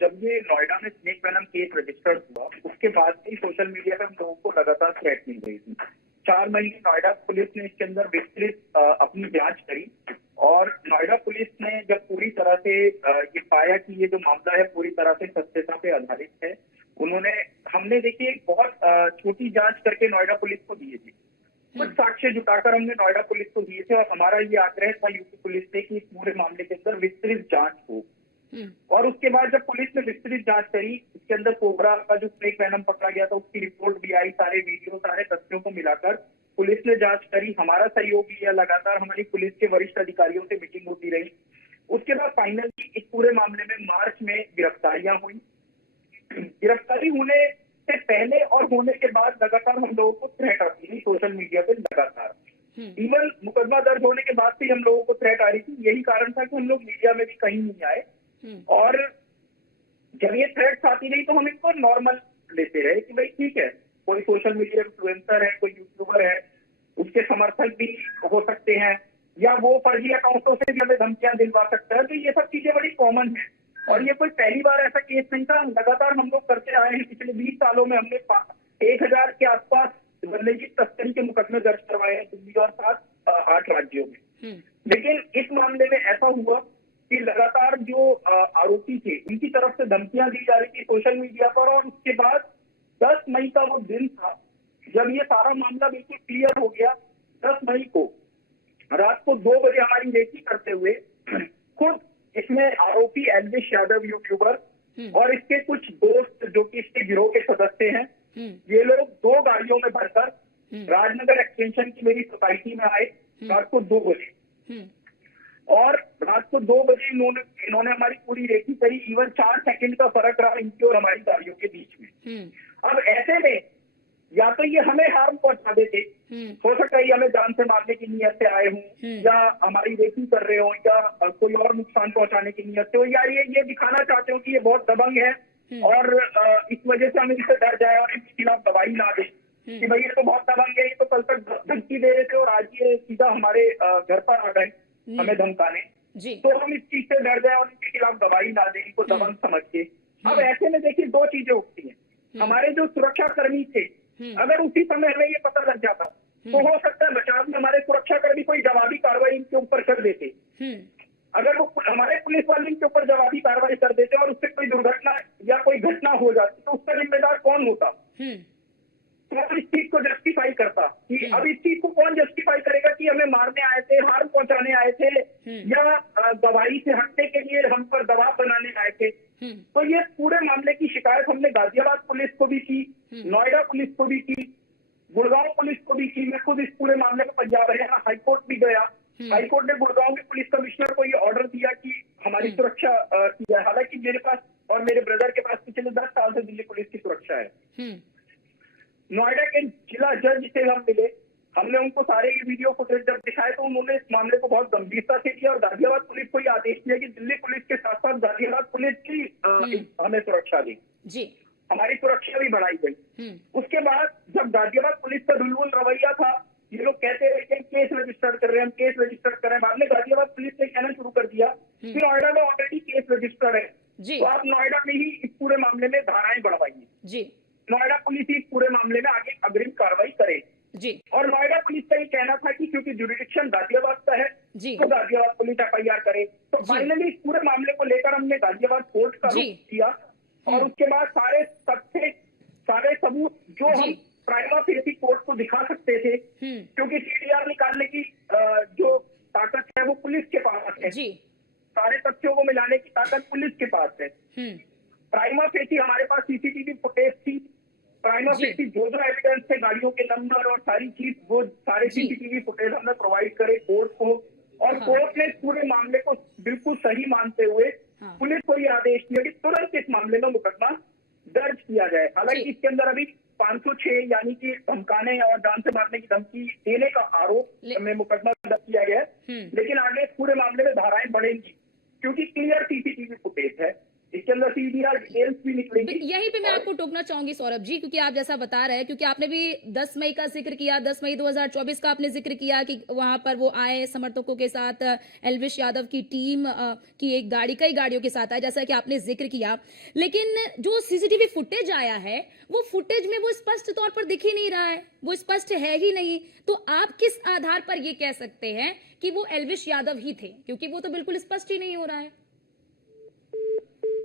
जब ये नोएडा में स्नेक वेनम केस रजिस्टर्ड हुआ, उसके बाद से सोशल मीडिया पे हम लोगों को लगातार थ्रेट मिल रही थी। 4 महीने नोएडा पुलिस ने इसके अंदर विस्तृत अपनी जांच करी और नोएडा पुलिस ने जब पूरी तरह से ये पाया कि ये जो मामला है पूरी तरह से सत्यता पे आधारित है, हमने देखिए बहुत छोटी जांच करके नोएडा पुलिस को दिए थे, कुछ साक्ष्य जुटाकर हमने नोएडा पुलिस को दिए थे और हमारा ये आग्रह था यूपी पुलिस से कि इस पूरे मामले के अंदर विस्तृत जांच हो। और उसके बाद जब पुलिस ने विस्तृत जांच करी, इसके अंदर कोबरा का जो स्नेक वेनम पकड़ा गया था उसकी रिपोर्ट भी आई, सारे वीडियो सारे तथ्यों को मिलाकर पुलिस ने जांच करी, हमारा सहयोग लिया, लगातार हमारी पुलिस के वरिष्ठ अधिकारियों से मीटिंग होती रही। उसके बाद फाइनली इस पूरे मामले में मार्च में गिरफ्तारियां हुई। गिरफ्तारी होने से पहले और होने के बाद लगातार हम लोगों को थ्रेट आती रही सोशल मीडिया पे लगातार। इवन मुकदमा दर्ज होने के बाद से हम लोगों को थ्रेट आ रही थी। यही कारण था कि हम लोग मीडिया में भी कहीं नहीं आए और जब ये थ्रेट्स आती रही तो हम इनको नॉर्मल लेते रहे कि भाई ठीक है, कोई सोशल मीडिया इन्फ्लुएंसर है, कोई यूट्यूबर है, उसके समर्थक भी हो सकते हैं या वो फर्जी अकाउंटों से भी हमें धमकियां दिलवा सकता है। तो ये सब चीजें बड़ी कॉमन है और ये कोई पहली बार ऐसा केस नहीं था। लगातार हम लोग करते आए हैं। पिछले 20 सालों में हमने 1000 के आसपास वन्यजीव तस्करी के मुकदमे दर्ज करवाए हैं दिल्ली और 8 राज्यों में। लेकिन इस मामले में ऐसा हुआ कि लगातार जो आरोपी थे उनकी तरफ से धमकियां दी जा रही थी सोशल मीडिया पर और उसके बाद 10 मई का वो दिन था जब ये सारा मामला बिल्कुल क्लियर हो गया। 10 मई को रात को 2 बजे हमारी रेकी करते हुए खुद इसमें आरोपी एल्विश यादव यूट्यूबर और इसके कुछ दोस्त जो कि इसके गिरोह के सदस्य हैं, ये लोग 2 गाड़ियों में भरकर राजनगर एक्सटेंशन की मेरी सोसाइटी में आए रात को 2 बजे और रात को 2 बजे इन्होंने हमारी पूरी रेकी करी। इवन 4 सेकंड का फर्क रहा इनकी और हमारी गाड़ियों के बीच में। अब ऐसे में या तो ये हमें हार्म पहुंचा देते, हो सकता है ये हमें जान से मारने की नीयत से आए हों या हमारी रेकी कर रहे हो या कोई और नुकसान पहुंचाने की नीयत से हो या ये दिखाना चाहते हो कि ये बहुत दबंग है और इस वजह से हम इनसे डर जाए और इनके खिलाफ दवाई ना दे कि भाई ये तो बहुत दबंग है, ये तो कल तक धमकी दे रहे थे और आज ये सीधा हमारे घर पर आ गए हमें धमकाने, तो हम इस चीज से डर जाए और इनके खिलाफ दवाई ना दें, इनको दबंग समझ के। अब ऐसे में देखिए 2 चीजें उठती हैं। हमारे जो सुरक्षा कर्मी थे, अगर उसी समय हमें ये पता लग जाता तो हो सकता है बचाव में हमारे सुरक्षाकर्मी कोई जवाबी कार्रवाई इनके ऊपर कर देते। अगर वो हमारे पुलिस वाले इनके ऊपर जवाबी कार्रवाई कर देते और उससे कोई दुर्घटना या कोई घटना हो जाती तो उसका जिम्मेदार कौन होता? तो इस चीज को जस्टिफाई करता कि अब इस चीज को कौन जस्टिफाई करेगा कि हमें मारने आए थे, हार्म पहुंचाने आए थे या गवाही से हटने के लिए हम पर दबाव बनाने आए थे। तो ये पूरे मामले की शिकायत हमने गाजियाबाद पुलिस को भी की, नोएडा पुलिस को भी की, गुड़गांव पुलिस को भी की। मैं खुद इस पूरे मामले में पंजाब हरियाणा हाईकोर्ट भी गया। हाईकोर्ट ने गुड़गांव के पुलिस कमिश्नर को ये ऑर्डर दिया कि हमारी सुरक्षा की है। हालांकि मेरे पास और मेरे ब्रदर के पास पिछले 10 साल से दिल्ली पुलिस की सुरक्षा है। नोएडा के जिला जज से हम मिले, हमने उनको सारे वीडियो फुटेज जब दिखाए तो उन्होंने इस मामले को बहुत गंभीरता से लिया और गाजियाबाद पुलिस को ये आदेश दिया कि दिल्ली पुलिस के साथ साथ गाजियाबाद पुलिस की हमें सुरक्षा दी, हमारी सुरक्षा भी बढ़ाई गई। उसके बाद जब गाजियाबाद पुलिस का दुलमुल रवैया था, ये लोग कहते रहे कि केस रजिस्टर कर रहे हैं, हम केस रजिस्टर कर रहे हैं। बाद में गाजियाबाद पुलिस ने कहना शुरू कर दिया कि नोएडा में ऑलरेडी केस रजिस्टर्ड है, तो आप नोएडा में ही इस पूरे मामले में धाराएं बढ़वाइए। नोएडा पुलिस ही इस पूरे मामले में आगे अग्रिम कार्रवाई करे। और नोएडा पुलिस का ये कहना था कि क्योंकि जुरिडिक्शन गाजियाबाद का है तो गाजियाबाद पुलिस FIR करे। तो फाइनली इस पूरे मामले को लेकर हमने गाजियाबाद कोर्ट का रुख किया और उसके बाद सारे तथ्य, सारे सबूत जो हम प्राइमा फेसी कोर्ट को दिखा सकते थे, क्योंकि CDR निकालने की जो ताकत है वो पुलिस के पास है, सारे तथ्यों को मिलाने की ताकत पुलिस के पास है। प्राइमा फेसी हमारे पास CCTV फुटेज थी, प्राइमा फेसी जो एविडेंस थे, गाड़ियों के नंबर और सारी चीज, वो सारे CCTV फुटेज हमने प्रोवाइड करे कोर्ट को और कोर्ट ने इस पूरे मामले को बिल्कुल सही मानते हुए पुलिस को ये आदेश दिया कि तुरंत इस मामले में मुकदमा दर्ज किया जाए। हालांकि इसके अंदर अभी 506 यानी कि धमकाने और जान से मारने की धमकी देने का आरोप में मुकदमा दर्ज किया गया है, लेकिन आगे इस पूरे मामले में धाराएं बढ़ेंगी क्योंकि क्लियर CCTV फुटेज है। इसके इसके अंदर सीडीआर डिटेल्स भी निकलेंगी। यहीं पे मैं आपको टोकना चाहूंगी सौरभ जी, क्योंकि आप जैसा बता रहे हैं, क्योंकि आपने भी 10 मई का जिक्र किया, 10 मई 2024 का आपने जिक्र किया कि वहां पर वो आए समर्थकों के साथ, एल्विश यादव की टीम की एक गाड़ी, कई गाड़ियों के साथ आए, जैसा कि आपने जिक्र किया। लेकिन जो सीसीटीवी फुटेज आया है, वो फुटेज में वो स्पष्ट तौर पर दिख ही नहीं रहा है, वो स्पष्ट है ही नहीं। तो आप किस आधार पर ये कह सकते हैं कि वो एल्विश यादव ही थे, क्योंकि वो तो बिल्कुल स्पष्ट ही नहीं हो रहा है।